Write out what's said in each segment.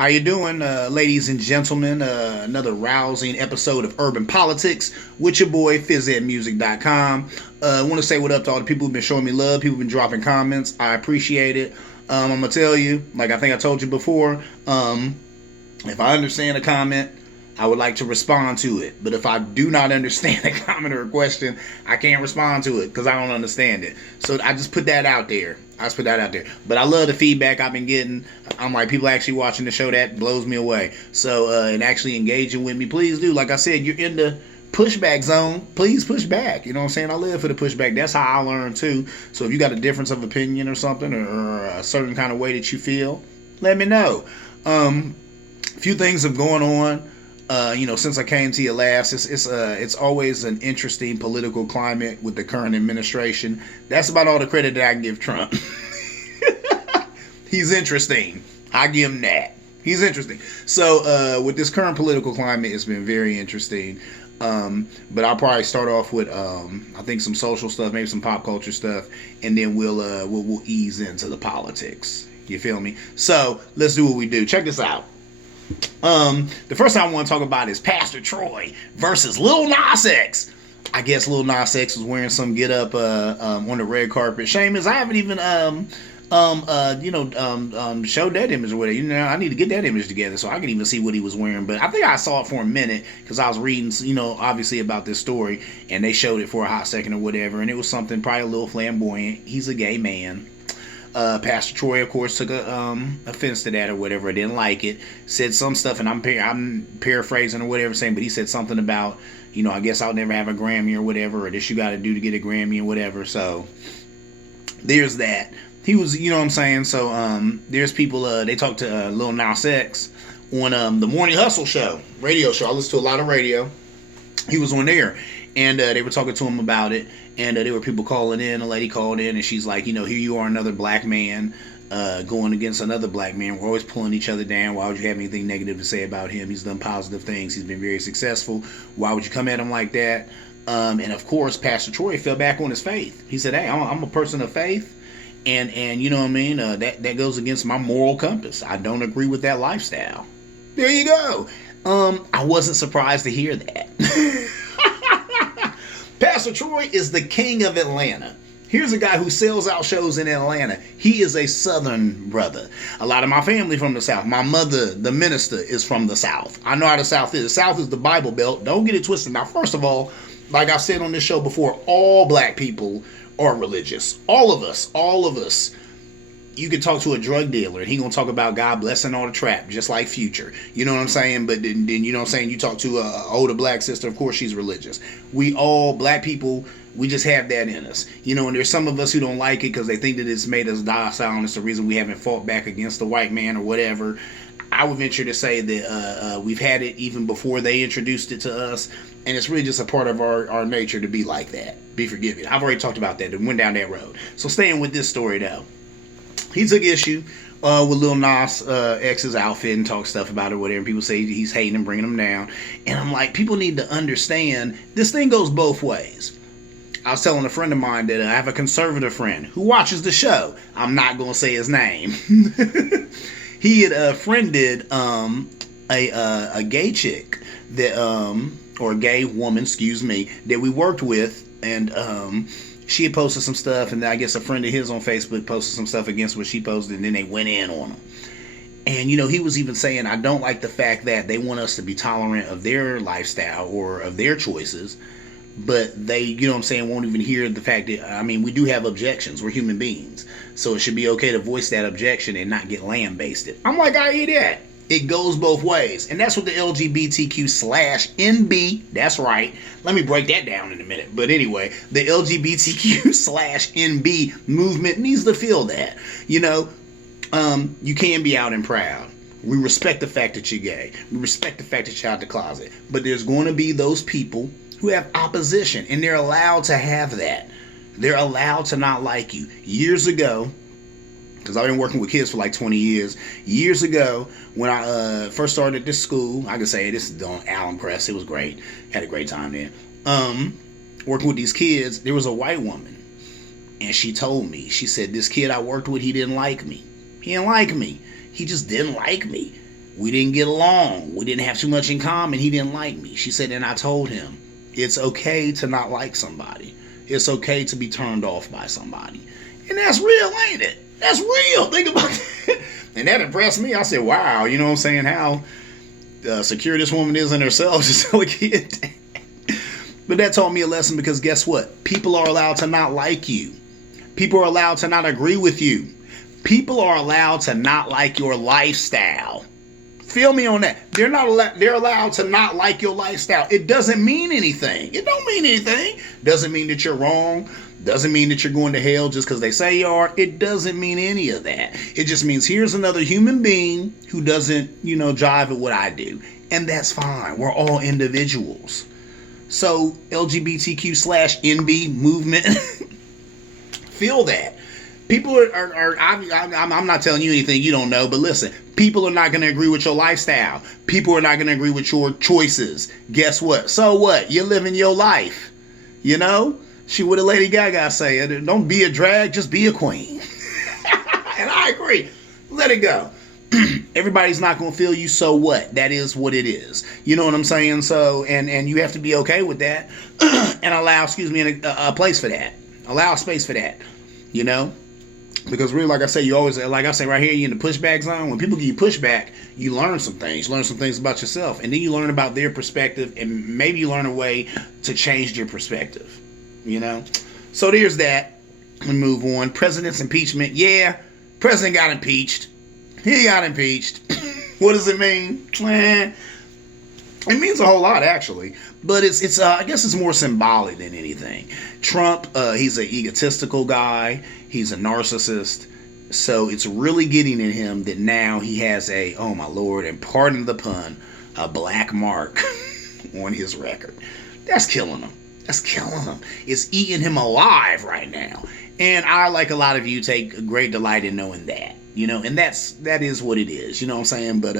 How you doing, ladies and gentlemen? Another rousing episode of Urban Politics with your boy, FizzEdMusic.com. I want to say what up to all the people who've been showing me love, people who've been dropping comments. I appreciate it. I'm going to tell you, like I think I told you before, if I understand a comment, I would like to respond to it. But if I do not understand a comment or a question, I can't respond to it because I don't understand it. So I just put that out there. But I love the feedback I've been getting. I'm like, people actually watching the show, that blows me away. So, and actually engaging with me, please do. Like I said, you're in the pushback zone. Please push back. You know what I'm saying? I live for the pushback. That's how I learn too. So if you got a difference of opinion or something, or a certain kind of way that you feel, let me know. A few things have going on. Since I came to you last, it's always an interesting political climate with the current administration. That's about all the credit that I can give Trump. He's interesting. I give him that. He's interesting. So with this current political climate, it's been very interesting. But I'll probably start off with I think some social stuff, maybe some pop culture stuff, and then we'll ease into the politics. You feel me? So let's do what we do. Check this out. The first thing I want to talk about is Pastor Troy versus Lil Nas X. I guess Lil Nas X was wearing some get up on the red carpet. Shame is I haven't even showed that image or whatever. I need to get that image together so I can even see what he was wearing. But I think I saw it for a minute because I was reading, obviously about this story, and they showed it for a hot second or whatever, and it was something probably a little flamboyant. He's a gay man. Pastor Troy, of course, took offense to that or whatever. I didn't like it. Said some stuff, and I'm paraphrasing or whatever, saying, but he said something about, I guess I'll never have a Grammy or whatever, or this you got to do to get a Grammy or whatever. So there's that. He was, you know what I'm saying. So there's people. They talked to Lil Nas X on the Morning Hustle show, radio show. I listen to a lot of radio. He was on there, and they were talking to him about it. And there were people calling in. A lady called in, and she's like, here you are, another black man going against another black man. We're always pulling each other down. Why would you have anything negative to say about him? He's done positive things. He's been very successful. Why would you come at him like that? And of course, Pastor Troy fell back on his faith. He said, hey, I'm a person of faith. And you know what I mean? That goes against my moral compass. I don't agree with that lifestyle. There you go. I wasn't surprised to hear that. Pastor Troy is the king of Atlanta. Here's a guy who sells out shows in Atlanta. He is a Southern brother. A lot of my family from the South. My mother, the minister, is from the South. I know how the South is. The South is the Bible Belt. Don't get it twisted. Now, first of all, like I said on this show before, all black people are religious. All of us. You could talk to a drug dealer and he gonna talk about God blessing all the trap, just like Future. You know what I'm saying? But then you know what I'm saying, you talk to a older black sister, of course she's religious. We all, black people, we just have that in us. And there's some of us who don't like it because they think that it's made us docile and it's the reason we haven't fought back against the white man or whatever. I would venture to say that we've had it even before they introduced it to us, and it's really just a part of our nature to be like that. Be forgiving. I've already talked about that and went down that road. So staying with this story though. He took issue with Lil Nas X's outfit and talk stuff about it, whatever. People say he's hating and bringing him down. And I'm like, people need to understand this thing goes both ways. I was telling a friend of mine that I have a conservative friend who watches the show. I'm not going to say his name. He had friended a gay chick that, or a gay woman, that we worked with, and she had posted some stuff, and I guess a friend of his on Facebook posted some stuff against what she posted, and then they went in on him. And, he was even saying, I don't like the fact that they want us to be tolerant of their lifestyle or of their choices, but they, won't even hear the fact that, we do have objections. We're human beings. So it should be okay to voice that objection and not get lambasted. I'm like, I hear that. It goes both ways. And that's what the LGBTQ/NB, that's right. Let me break that down in a minute. But anyway, the LGBTQ/NB movement needs to feel that. You can be out and proud. We respect the fact that you're gay. We respect the fact that you're out the closet. But there's going to be those people who have opposition, and they're allowed to have that. They're allowed to not like you. Years ago, because I've been working with kids for like 20 years. Years ago, when I first started this school, I can say this is on Allen Press. It was great. Had a great time there. Working with these kids, there was a white woman. And she told me, she said, this kid I worked with, he didn't like me. He didn't like me. He just didn't like me. We didn't get along. We didn't have too much in common. He didn't like me. She said, and I told him, it's okay to not like somebody. It's okay to be turned off by somebody. And that's real, ain't it? That's real. Think about that. And that impressed me. I said, wow, you know what I'm saying? How secure this woman is in herself to tell a kid. But that taught me a lesson, because guess what? People are allowed to not like you. People are allowed to not agree with you. People are allowed to not like your lifestyle. Feel me on that. They're allowed to not like your lifestyle. It doesn't mean anything. It don't mean anything. Doesn't mean that you're wrong. Doesn't mean that you're going to hell just because they say you are. It doesn't mean any of that. It just means here's another human being who doesn't, jive at what I do. And that's fine. We're all individuals. So LGBTQ/NB movement, feel that. People I'm not telling you anything you don't know, but listen, people are not going to agree with your lifestyle. People are not going to agree with your choices. Guess what? So what? You're living your life. She would have Lady Gaga say, don't be a drag, just be a queen. And I agree. Let it go. Everybody's not going to feel you, so what? That is what it is. You know what I'm saying? So, and you have to be okay with that and allow, a place for that. Allow space for that, Because really, like I say, you always, like I say right here, you're in the pushback zone. When people give you pushback, you learn some things. You learn some things about yourself. And then you learn about their perspective, and maybe you learn a way to change your perspective, So there's that. We move on. President's impeachment. Yeah, president got impeached. He got impeached. What does it mean? It means a whole lot, actually. But it's I guess it's more symbolic than anything. Trump, he's an egotistical guy. He's a narcissist. So it's really getting at him that now he has oh my Lord, and pardon the pun, a black mark on his record. That's killing him. That's killing him. It's eating him alive right now. And I, like a lot of you, take great delight in knowing that. And that is what it is. You know what I'm saying? But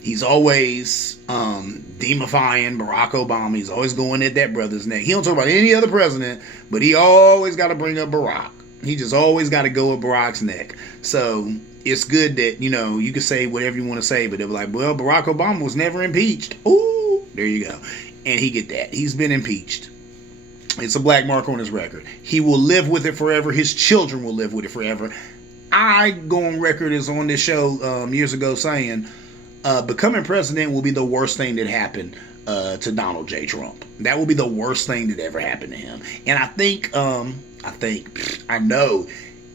he's always demifying Barack Obama. He's always going at that brother's neck. He don't talk about any other president, but he always got to bring up Barack. He just always got to go at Barack's neck. So it's good that, you can say whatever you want to say, but they're like, well, Barack Obama was never impeached. Ooh, there you go. And he get that. He's been impeached. It's a black mark on his record. He will live with it forever. His children will live with it forever. I go on record as on this show years ago saying becoming president will be the worst thing that happened to Donald J. Trump. That will be the worst thing that ever happened to him. And I know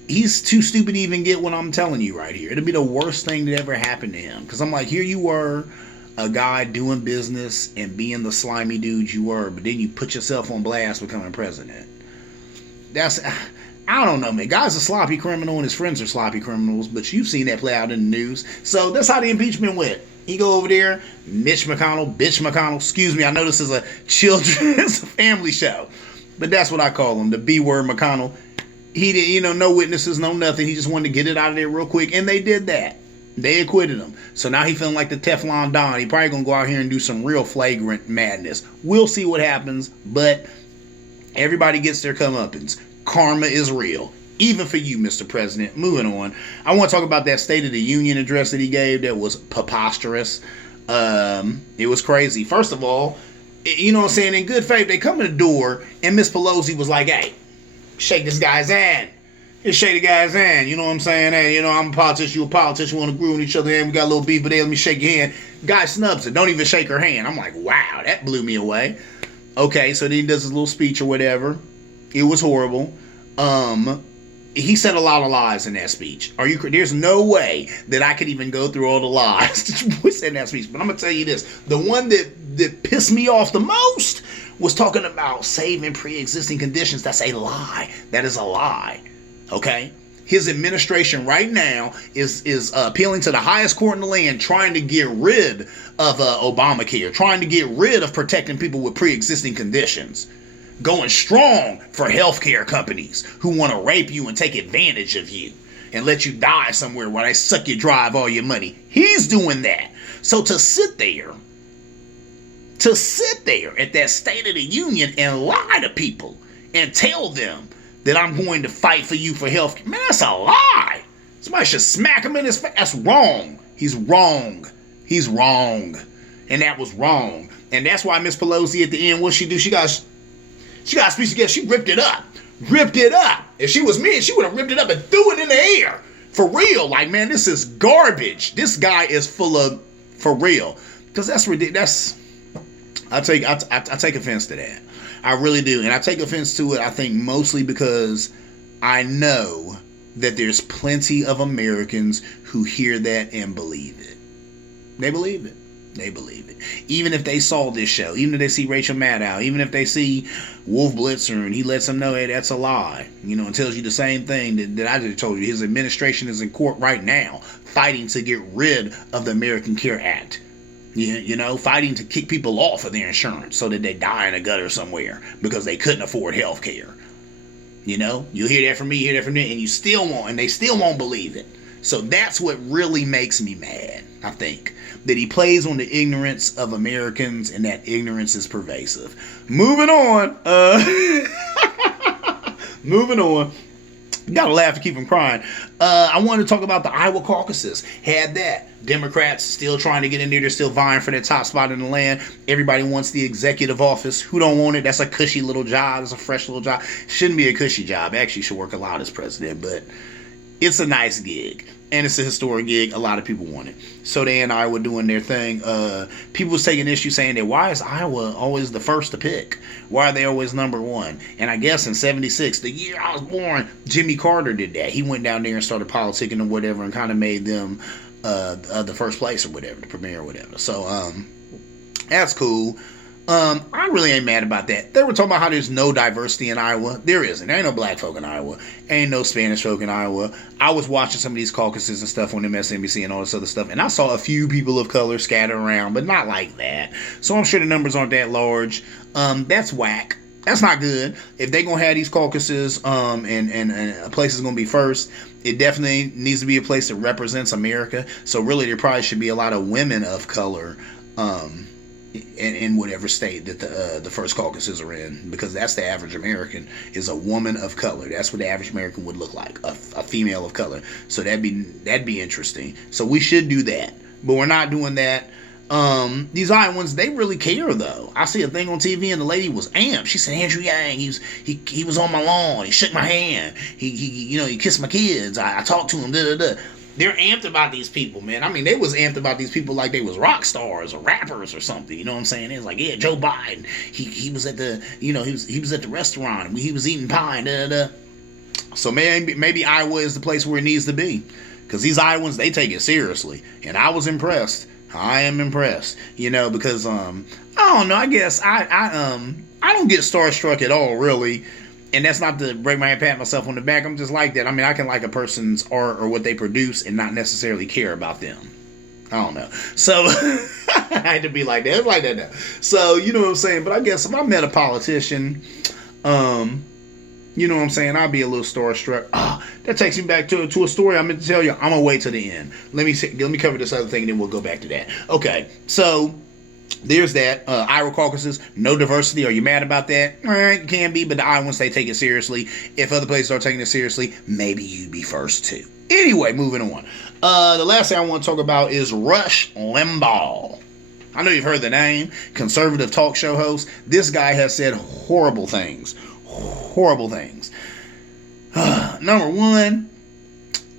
he's too stupid to even get what I'm telling you right here. It'll be the worst thing that ever happened to him. Because I'm like, here you were, a guy doing business and being the slimy dude you were, but then you put yourself on blast becoming president. I don't know, man. Guy's a sloppy criminal and his friends are sloppy criminals, but you've seen that play out in the news. So that's how the impeachment went. He go over there, Mitch McConnell, Bitch McConnell, excuse me, I know this is a children's family show, but that's what I call him, the B word McConnell. He did, no witnesses, no nothing. He just wanted to get it out of there real quick, and they did that. They acquitted him. So now he feeling like the Teflon Don. He probably gonna go out here and do some real flagrant madness. We'll see what happens, but everybody gets their comeuppance. Karma is real. Even for you, Mr. President. Moving on. I want to talk about that State of the Union address that he gave that was preposterous. It was crazy. First of all, you know what I'm saying, in good faith, they come in the door and Miss Pelosi was like, hey, shake this guy's hand. Just shake the guy's hand. You know what I'm saying? Hey, I'm a politician, you a politician, we want to agree on each other, and we got a little beef, but hey, let me shake your hand. Guy snubs it. Don't even shake her hand. I'm like, wow, that blew me away. Okay, so then he does his little speech or whatever. It was horrible. He said a lot of lies in that speech. There's no way that I could even go through all the lies that you said in that speech. But I'm going to tell you this. The one that pissed me off the most was talking about saving pre-existing conditions. That's a lie. That is a lie. Okay? His administration right now is appealing to the highest court in the land, trying to get rid of Obamacare, trying to get rid of protecting people with pre-existing conditions. Going strong for healthcare companies who want to rape you and take advantage of you and let you die somewhere while they suck you dry of all your money. He's doing that. So to sit there at that State of the Union and lie to people and tell them that I'm going to fight for you for health care, man, that's a lie. Somebody should smack him in his face. That's wrong. He's wrong. He's wrong. And that was wrong. And that's why Miss Pelosi at the end, what she do? She got a speech together. She ripped it up. Ripped it up. If she was me, she would have ripped it up and threw it in the air. For real. Like, man, this is garbage. This guy is full of, for real. Because that's ridiculous. I take offense to that. I really do. And I take offense to it, I think, mostly because I know that there's plenty of Americans who hear that and believe it. They believe it. They believe it. Even if they saw this show, even if they see Rachel Maddow, even if they see Wolf Blitzer and he lets them know, hey, that's a lie, and tells you the same thing that I just told you. His administration is in court right now fighting to get rid of the American Care Act. Fighting to kick people off of their insurance so that they die in a gutter somewhere because they couldn't afford health care. You'll hear that from me, hear that from them, and they still won't believe it. So that's what really makes me mad, I think. That he plays on the ignorance of Americans, and that ignorance is pervasive. Moving on. Moving on. Gotta laugh to keep from crying. I wanted to talk about the Iowa caucuses. Had that. Democrats still trying to get in there. They're still vying for their top spot in the land. Everybody wants the executive office. Who don't want it? That's a cushy little job. It's a fresh little job. Shouldn't be a cushy job. Actually, should work a lot as president, but it's a nice gig. And it's a historic gig. A lot of people want it. So they in Iowa doing their thing. People was taking issue saying that why is Iowa always the first to pick? Why are they always number one? And I guess in 76, the year I was born, Jimmy Carter did that. He went down there and started politicking or whatever and kind of made them the first place or whatever, the premier or whatever. So that's cool. I really ain't mad about that. They were talking about how there's no diversity in Iowa. There isn't. There ain't no black folk in Iowa. Ain't no Spanish folk in Iowa. I was watching some of these caucuses and stuff on MSNBC and all this other stuff, and I saw a few people of color scattered around, but not like that. So I'm sure the numbers aren't that large. That's whack. That's not good. If they're going to have these caucuses and a place is going to be first, it definitely needs to be a place that represents America. So really there probably should be a lot of women of color in whatever state that the first caucuses are in, because that's the average American is a woman of color. That's what the average American would look like, a female of color. So that'd be interesting. So we should do that, but we're not doing that. These Iowans, they really care though. I see a thing on TV and the lady was amped. She said Andrew Yang, he was on my lawn, he shook my hand, he kissed my kids, I talked to him, They're amped about these people, man. I mean, they was amped about these people like they was rock stars or rappers or something. You know what I'm saying? It was like, yeah, Joe Biden. He was at the, he was at the restaurant and he was eating pie. So maybe Iowa is the place where it needs to be, because these Iowans, they take it seriously, and I was impressed. I am impressed, because I don't know. I guess I don't get starstruck at all, really. And that's not to break my head, pat myself on the back. I'm just like that. I mean, I can like a person's art or what they produce and not necessarily care about them. I don't know. So, I had to be like that. It's like that now. So, you know what I'm saying? But I guess if I met a politician, you know what I'm saying, I'll be a little starstruck. That takes me back to a story I meant to tell you. I'm going to wait till the end. Let me cover this other thing and then we'll go back to that. Okay, so there's that. Iowa caucuses, no diversity. Are you mad about that? It can be, but the Iowans, they take it seriously. If other places are taking it seriously, maybe you'd be first too. Anyway, moving on. The last thing I want to talk about is Rush Limbaugh. I know you've heard the name. Conservative talk show host. This guy has said horrible things. Horrible things. Number one,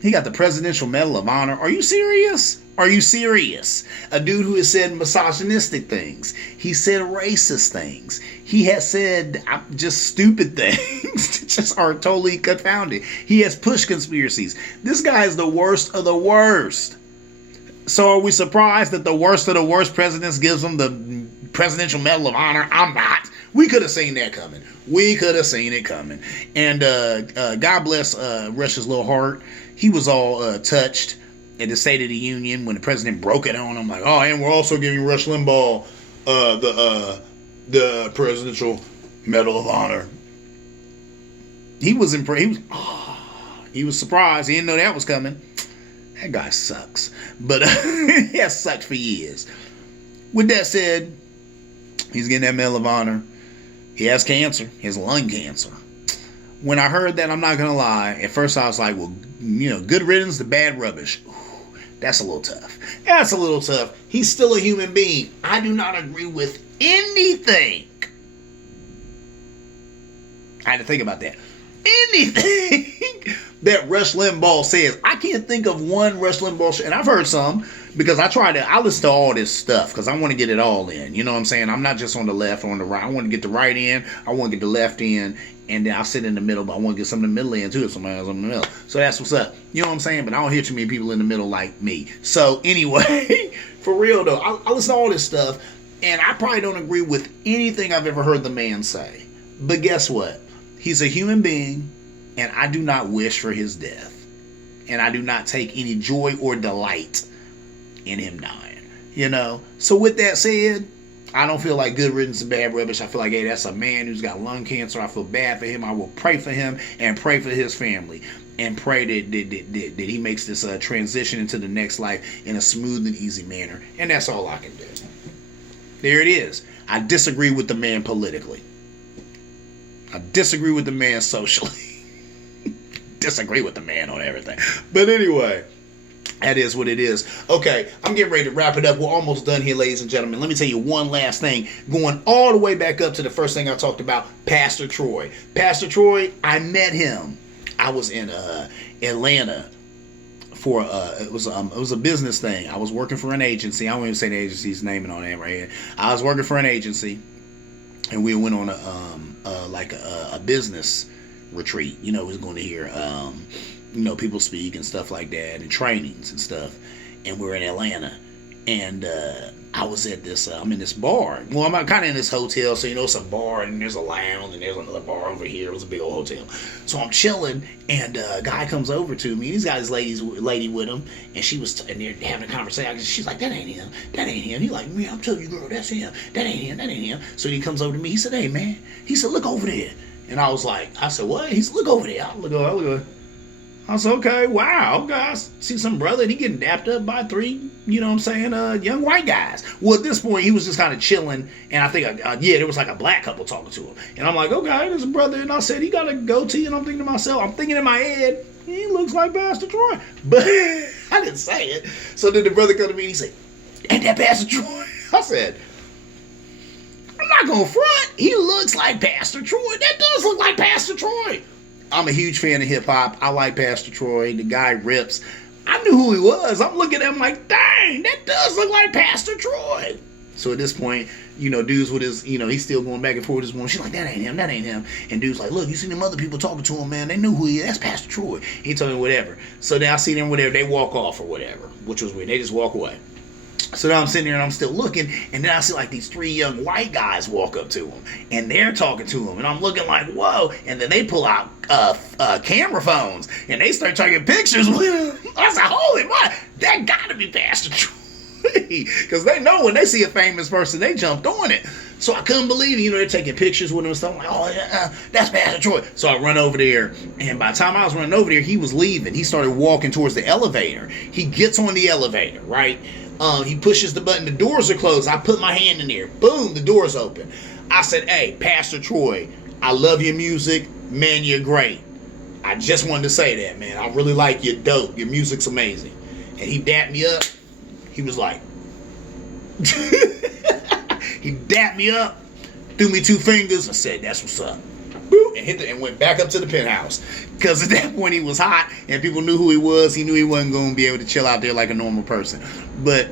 he got the Presidential Medal of Honor. Are you serious? Are you serious? A dude who has said misogynistic things. He said racist things. He has said just stupid things that just are totally confounded. He has pushed conspiracies. This guy is the worst of the worst. So are we surprised that the worst of the worst presidents gives him the Presidential Medal of Honor? I'm not. We could have seen that coming. We could have seen it coming. And God bless Rush's little heart. He was all touched at the State of the Union when the president broke it on him. Like, oh, and we're also giving Rush Limbaugh the Presidential Medal of Honor. He was impressed. He was surprised. He didn't know that was coming. That guy sucks. But he has sucked for years. With that said, he's getting that Medal of Honor. He has cancer. He has lung cancer. When I heard that, I'm not going to lie, at first I was like, well, good riddance to bad rubbish. Ooh, That's a little tough. That's a little tough. He's still a human being. I do not agree with anything. I had to think about that. Anything that Rush Limbaugh says. I can't think of one Rush Limbaugh show, and I've heard some because I listen to all this stuff because I want to get it all in. You know what I'm saying? I'm not just on the left or on the right. I want to get the right in. I want to get the left in, and then I'll sit in the middle, but I want to get some of the middle in too if somebody else in the middle. So that's what's up. You know what I'm saying? But I don't hear too many people in the middle like me. So anyway, for real though, I listen to all this stuff, and I probably don't agree with anything I've ever heard the man say. But guess what? He's a human being, and I do not wish for his death. And I do not take any joy or delight in him dying. You know? So with that said, I don't feel like good riddance and bad rubbish. I feel like, hey, that's a man who's got lung cancer. I feel bad for him. I will pray for him and pray for his family. And pray that he makes this transition into the next life in a smooth and easy manner. And that's all I can do. There it is. I disagree with the man politically. I disagree with the man socially. Disagree with the man on everything. But anyway, that is what it is. Okay, I'm getting ready to wrap it up. We're almost done here, ladies and gentlemen. Let me tell you one last thing. Going all the way back up to the first thing I talked about, Pastor Troy. Pastor Troy, I met him. I was in Atlanta for it was a business thing. I was working for an agency. I won't even say the agency's name and all that right here. I was working for an agency, and we went on a business retreat. You know, we was going to hear people speak and stuff like that, and trainings and stuff. And we're in Atlanta, and I was at this. I'm in this bar. Well, I'm kind of in this hotel, so it's a bar, and there's a lounge, and there's another bar over here. It was a big old hotel. So I'm chilling, and a guy comes over to me. He's got his lady with him, and and they're having a conversation. She's like, "That ain't him. That ain't him." He's like, "Man, I'm telling you, girl, that's him. That ain't him. That ain't him." So he comes over to me. He said, "Hey, man." He said, "Look over there." And I said, "What?" He said, "Look over there." I look over. I said, "Okay, wow, okay, I see some brother, and he getting dapped up by three, young white guys." Well, at this point, he was just kind of chilling, and I think, there was like a black couple talking to him. And I'm like, okay, there's a brother, and I said, he got a goatee, and I'm thinking in my head, he looks like Pastor Troy. But I didn't say it. So then the brother come to me, and he said, "Ain't that Pastor Troy?" I said, "I'm not going to front. He looks like Pastor Troy. That does look like Pastor Troy." I'm a huge fan of hip-hop. I like Pastor Troy. The guy rips. I knew who he was. I'm looking at him like, dang, that does look like Pastor Troy. So at this point, dude's with his, he's still going back and forth with his woman. She's like, that ain't him. And dude's like, look, you see them other people talking to him, man. They knew who he is. That's Pastor Troy. He told me whatever. So then I see them whatever. They walk off or whatever, which was weird. They just walk away. So now I'm sitting there and I'm still looking, and then I see like these three young white guys walk up to him, and they're talking to him, and I'm looking like, whoa, and then they pull out camera phones, and they start taking pictures with him. I said, holy my, that gotta be Pastor Troy, because they know when they see a famous person, they jumped on it. So I couldn't believe it, they're taking pictures with him and stuff. I'm like, oh yeah, that's Pastor Troy. So I run over there, and by the time I was running over there, he was leaving. He started walking towards the elevator. He gets on the elevator, right? He pushes the button. The doors are closed. I put my hand in there. Boom, the door's open. I said, "Hey, Pastor Troy, I love your music. Man, you're great. I just wanted to say that, man. I really like you. Dope. Your music's amazing." And he dapped me up. He was like, he dapped me up, threw me two fingers, and said, "That's what's up." Boop, and went back up to the penthouse. Because at that point he was hot and people knew who he was. He knew he wasn't going to be able to chill out there like a normal person. But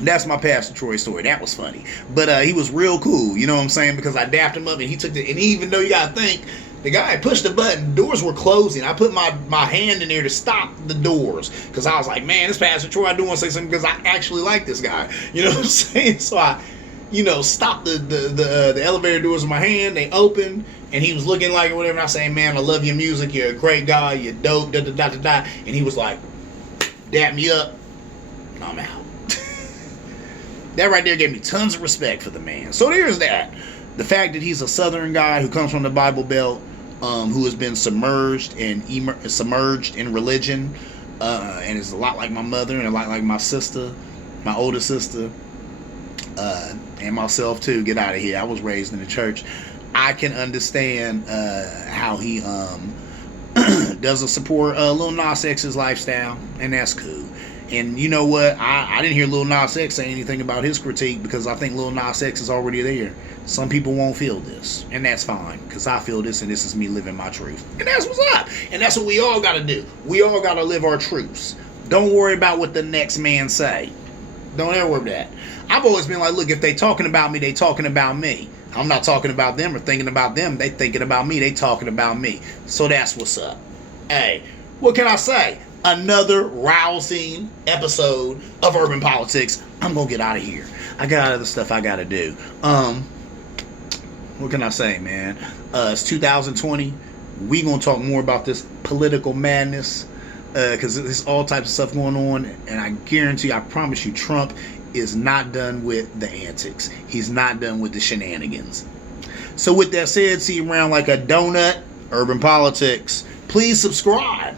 that's my Pastor Troy story. That was funny. But he was real cool, you know what I'm saying? Because I dapped him up, and he took and even though you got to think, the guy pushed the button, doors were closing. I put my hand in there to stop the doors. Because I was like, man, this Pastor Troy, I do want to say something because I actually like this guy. You know what I'm saying? So I stopped the elevator doors with my hand. They opened, and he was looking like whatever. And I say, "Man, I love your music. You're a great guy. You're dope." Da da da da da. And he was like, "Dap me up," and I'm out. That right there gave me tons of respect for the man. So there's that. The fact that he's a Southern guy who comes from the Bible Belt, who has been submerged in religion, and is a lot like my mother and a lot like my sister, my older sister. And myself too. Get out of here. I was raised in the church. I can understand how he doesn't support Lil Nas X's lifestyle, and that's cool. And you know what? I didn't hear Lil Nas X say anything about his critique because I think Lil Nas X is already there. Some people won't feel this, and that's fine because I feel this, and this is me living my truth. And that's what's up. And that's what we all got to do. We all got to live our truths. Don't worry about what the next man say. Don't ever worry about that. I've always been like, look, if they talking about me, they talking about me. I'm not talking about them or thinking about them. They thinking about me. They talking about me. So that's what's up. Hey, what can I say? Another rousing episode of Urban Politics. I'm gonna get out of here. I got other stuff I gotta do. What can I say, man? It's 2020. We gonna talk more about this political madness because there's all types of stuff going on, and I guarantee, I promise you, Trump is not done with the antics. He's not done with the shenanigans. So with that said, see you around like a donut. Urban Politics. Please subscribe.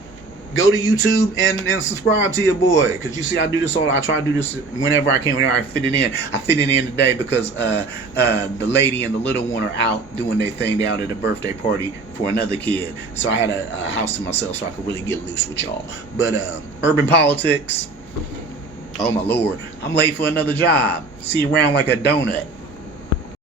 Go to YouTube and subscribe to your boy, because you see I do this all. I try to do this whenever I can, whenever I fit it in. I fit it in today because the lady and the little one are out doing their thing. They're out at a birthday party for another kid, so I had a house to myself so I could really get loose with y'all. But Urban Politics. Oh my Lord, I'm late for another job. See you around like a donut.